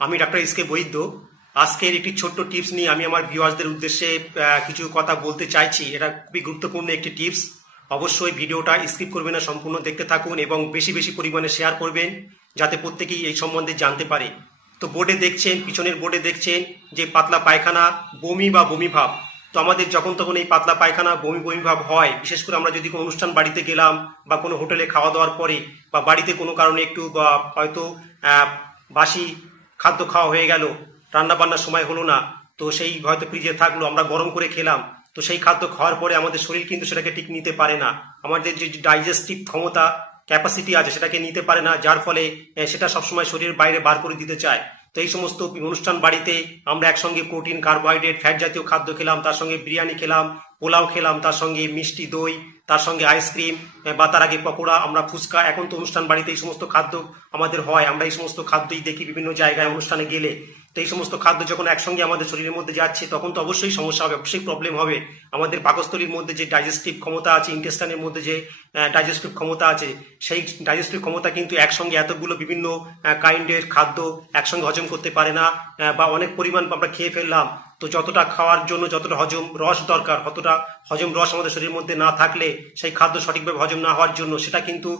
আমি doctor S K বৈদ্য। আজকের একটি ছোট্ট টিপস নিয়ে আমি আমার ভিউয়ার্সদের উদ্দেশ্যে কিছু কথা বলতে চাইছি। এটা খুবই গুরুত্বপূর্ণ একটি টিপস। অবশ্যই ভিডিওটা স্কিপ করবেন না, সম্পূর্ণ দেখতে থাকুন এবং বেশি বেশি পরিমাণে শেয়ার করবেন যাতে প্রত্যেকেই এই সম্বন্ধে জানতে পারে। তো বোর্ডে দেখছেন, পিছনের বোর্ডে দেখছেন যে পাতলা পায়খানা, বমি বা বমি ভাব তো আমাদের যখন তখন এই পাতলা পায়খানা, বমি বমি ভাব হয়। বিশেষ করে আমরা যদি কোনো অনুষ্ঠান বাড়িতে গেলাম বা কোনো হোটেলে খাওয়া দাওয়ার পরে বা বাড়িতে কোনো কারণে একটু বা হয়তো বাসি খাদ্য খাওয়া হয়ে গেল রান্না বান্নার সময় হলো না, তো সেই হয়তো ফ্রিজে থাকল, আমরা গরম করে খেলাম, তো সেই খাদ্য খাওয়ার পরে আমাদের শরীর কিন্তু সেটাকে ঠিক নিতে পারে না। আমাদের যে ডাইজেস্টিভ ক্ষমতা ক্যাপাসিটি আছে সেটাকে নিতে পারে না, যার ফলে সেটা সবসময় শরীরের বাইরে বার করে দিতে চায়। তো এই সমস্ত অনুষ্ঠান বাড়িতে আমরা একসঙ্গে প্রোটিন, কার্বোহাইড্রেট, ফ্যাট জাতীয় খাদ্য খেলাম, তার সঙ্গে বিরিয়ানি খেলাম, পোলাও খেলাম, তার সঙ্গে মিষ্টি দই, তার সঙ্গে আইসক্রিম বা তার আগে পকোড়া, আমরা ফুচকা। এখন তো অনুষ্ঠান বাড়িতে এই সমস্ত খাদ্য আমাদের হয়। আমরা এই সমস্ত খাদ্যই দেখি বিভিন্ন জায়গায় অনুষ্ঠানে গেলে। তো এই সমস্ত খাদ্য যখন একসঙ্গে আমাদের শরীরের মধ্যে যাচ্ছে, তখন তো অবশ্যই সমস্যা হবে, অবশ্যই প্রবলেম হবে। আমাদের পাকস্থলীর মধ্যে যে ডাইজেস্টিভ ক্ষমতা আছে ইন্টেস্টাইনের মধ্যে যে ডাইজেস্টিভ ক্ষমতা আছে, সেই ডাইজেস্টিভ ক্ষমতা কিন্তু একসঙ্গে এতগুলো বিভিন্ন কাইন্ডের খাদ্য একসঙ্গে হজম করতে পারে না বা অনেক পরিমাণ আমরা খেয়ে ফেললাম তো যতটা খাওয়ার জন্য যতটা হজম রস দরকার ততটা হজম রস আমাদের শরীরের মধ্যে না থাকলে সেই খাদ্য সঠিকভাবে হজম না হওয়ার জন্য সেটা কিন্তু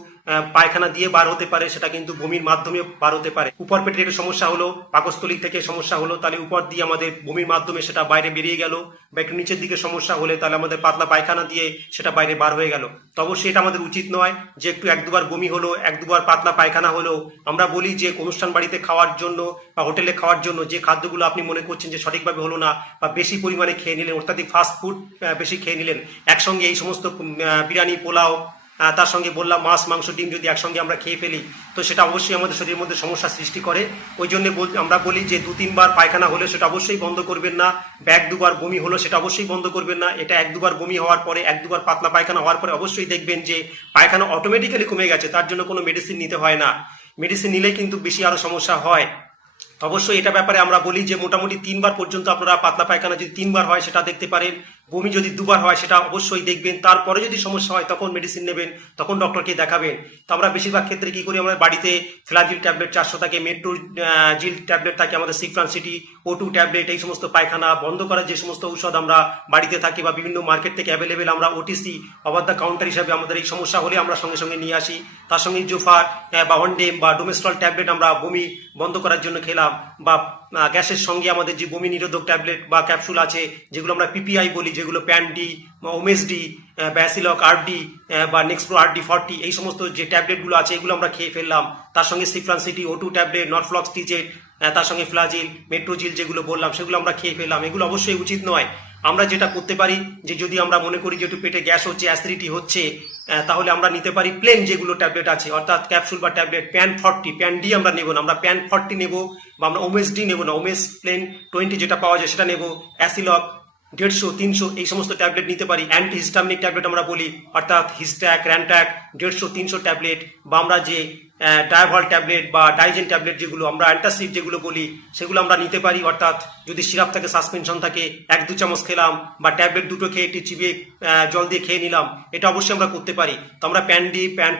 পায়খানা দিয়ে বার হতে পারে, সেটা কিন্তু বমির মাধ্যমে বার হতে পারে। উপর পেটের একটু সমস্যা হলো পাকস্থলী থেকে সমস্যা হলো, তাহলে উপর দিয়ে আমাদের বমির মাধ্যমে সেটা বাইরে বেরিয়ে গেল বা একটু নিচের দিকে সমস্যা হলে তাহলে আমাদের পাতলা পায়খানা দিয়ে সেটা বাইরে বার হয়ে গেল। তো অবশ্যই এটা আমাদের উচিত নয় যে একটু এক দুবার বমি হলো, এক দুবার পাতলা পায়খানা হলো। আমরা বলি যে অনুষ্ঠান বাড়িতে খাওয়ার জন্য বা হোটেলে খাওয়ার জন্য যে খাদ্যগুলো আপনি মনে করছেন যে সঠিকভাবে হলো না বা বেশি পরিমাণে খেয়ে নিলেন, অত্যাধিক ফাস্ট ফুড বেশি খেয়ে নিলেন। একসঙ্গে এই সমস্ত বিরিয়ানি, পোলাও তার সঙ্গে বললাম মাছ, মাংস, ডিম যদি একসঙ্গে আমরা খেয়ে ফেলি, তো সেটা অবশ্যই আমাদের শরীরের মধ্যে সমস্যা সৃষ্টি করে। ওই জন্য আমরা বলি যে দু, তিনবার পায়খানা হলে সেটা অবশ্যই বন্ধ করবেন না। ব্যাগ দুবার বমি হলো সেটা অবশ্যই বন্ধ করবেন না। এটা এক দুবার বমি হওয়ার পরে, এক দুবার পাতলা পায়খানা হওয়ার পরে অবশ্যই দেখবেন যে পায়খানা অটোমেটিক্যালি কমে গেছে, তার জন্য কোনো মেডিসিন নিতে হয় না। মেডিসিন নিলেই কিন্তু বেশি আরও সমস্যা হয়। অবশ্যই এটা ব্যাপারে আমরা বলি যে মোটামুটি তিনবার পর্যন্ত আপনারা পাতলা পায়খানা যদি তিনবার হয় সেটা দেখতে পারেন, বমি যদি দুবার হয় সেটা অবশ্যই দেখবেন, তারপরে যদি সমস্যা হয় তখন মেডিসিন নেবেন, তখন ডক্টরকে দেখাবেন। তো আমরা বেশিরভাগ ক্ষেত্রে কি করি, আমরা বাড়িতে ফ্লাজিল ট্যাবলেট, চারশো থাকে মেট্রো জিল ট্যাবলেট থাকে আমাদের Cifran CT O two tablet, এই সমস্ত পায়খানা বন্ধ করার যে সমস্ত ঔষধ আমরা বাড়িতে থাকি বা বিভিন্ন মার্কেট থেকে অ্যাভেলেবেল আমরা ওটিসি অবাধ দ্য কাউন্টার হিসাবে আমাদের এই সমস্যা হলে আমরা সঙ্গে সঙ্গে নিয়ে আসি। তার সঙ্গে জোফার বা হন্ডেম বা ডোমেস্ট্রল ট্যাবলেট আমরা বমি বন্ধ করার জন্য খেলাম। বা গ্যাসের সঙ্গে আমাদের যে বমি নিরোধক ট্যাবলেট বা ক্যাপসুল আছে, যেগুলো আমরা পিপিআই বলি, যেগুলো প্যান ডি ওমেস ডি ব্যাসিলক আরডি বা নেক্সপ্রো আরডি ফর্টি এই সমস্ত যে ট্যাবলেটগুলো আছে, এগুলো আমরা খেয়ে ফেললাম। তার সঙ্গে সিফ্রান সিটি ওটু ট্যাবলেট নটফ্লক্স টিজেট তার সঙ্গে ফ্লাজিল মেট্রোজিল যেগুলো বললাম, সেগুলো আমরা খেয়ে ফেললাম। এগুলো অবশ্যই উচিত নয়। আমরা যেটা করতে পারি যে যদি আমরা মনে করি যে একটু পেটে গ্যাস হচ্ছে অ্যাসিডিটি হচ্ছে তাহলে আমরা নিতে পারি প্লেন যেগুলো ট্যাবলেট আছে, অর্থাৎ ক্যাপসুল বা tablet Pan forty Pan D আমরা নেব না, আমরা প্যান ফর্টি নেব বা আমরা ওমেস ডি নেব না ওমেস প্লেন টোয়েন্টি যেটা পাওয়া যায় সেটা নেব অ্যাসিলক দেড়শো, তিনশো, এই সমস্ত ট্যাবলেট নিতে পারি অ্যান্টি হিস্টামিনিক ট্যাবলেট আমরা বলি, অর্থাৎ হিস্ট্যাক র্যান্ট্যাক দেড়শো, তিনশো ট্যাবলেট বা আমরা যে ডায়াভল ট্যাবলেট বা ডাইজেন ট্যাবলেট যেগুলো আমরা অ্যান্টাসিড যেগুলো বলি, সেগুলো আমরা নিতে পারি। অর্থাৎ যদি সিরাপ থাকে সাসপেনশন থাকে, এক দু চামচ খেলাম বা ট্যাবলেট দুটো খেয়ে একটি চিবিয়ে জল দিয়ে খেয়ে নিলাম, এটা অবশ্যই আমরা করতে পারি। তো আমরা প্যান্ডি প্যান্ট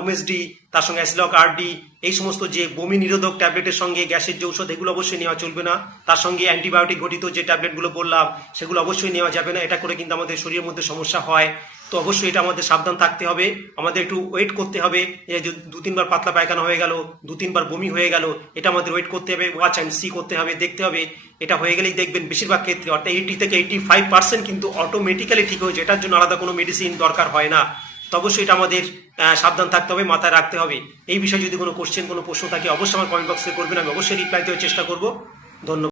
ওমেসডি তার সঙ্গে অ্যাসিলক আর ডি এই সমস্ত যে বমি নিরোধক ট্যাবলেটের সঙ্গে গ্যাসের যে ঔষধ, এগুলো অবশ্যই নেওয়া চলবে না। তার সঙ্গে অ্যান্টিবায়োটিক ঘটিত যে ট্যাবলেটগুলো বললাম, সেগুলো অবশ্যই নেওয়া যাবে না। এটা করে কিন্তু আমাদের শরীরের মধ্যে সমস্যা হয়। তো অবশ্যই এটা আমাদের সাবধান থাকতে হবে। আমাদের একটু ওয়েট করতে হবে যে দু তিনবার পাতলা পায়খানা হয়ে গেল, দু তিনবার বমি হয়ে গেল, এটা আমাদের ওয়েট করতে হবে ওয়াচ অ্যান্ড সি করতে হবে, দেখতে হবে। এটা হয়ে গেলেই দেখবেন বেশিরভাগ ক্ষেত্রে, অর্থাৎ এইটি থেকে এইটি ফাইভ পার্সেন্ট কিন্তু অটোমেটিক্যালি ঠিক হয়ে এটার জন্য আলাদা কোনো মেডিসিন দরকার হয় না। তো অবশ্যই এটা আমাদের সাবধান থাকতে হবে, মাথায় রাখতে হবে। এই বিষয়ে যদি কোনো কোশ্চেন কোনো প্রশ্ন থাকে, অবশ্যই আমার কমেন্ট বক্সে করবেন, আমি অবশ্যই রিপ্লাই দেওয়ার চেষ্টা করব। ধন্যবাদ।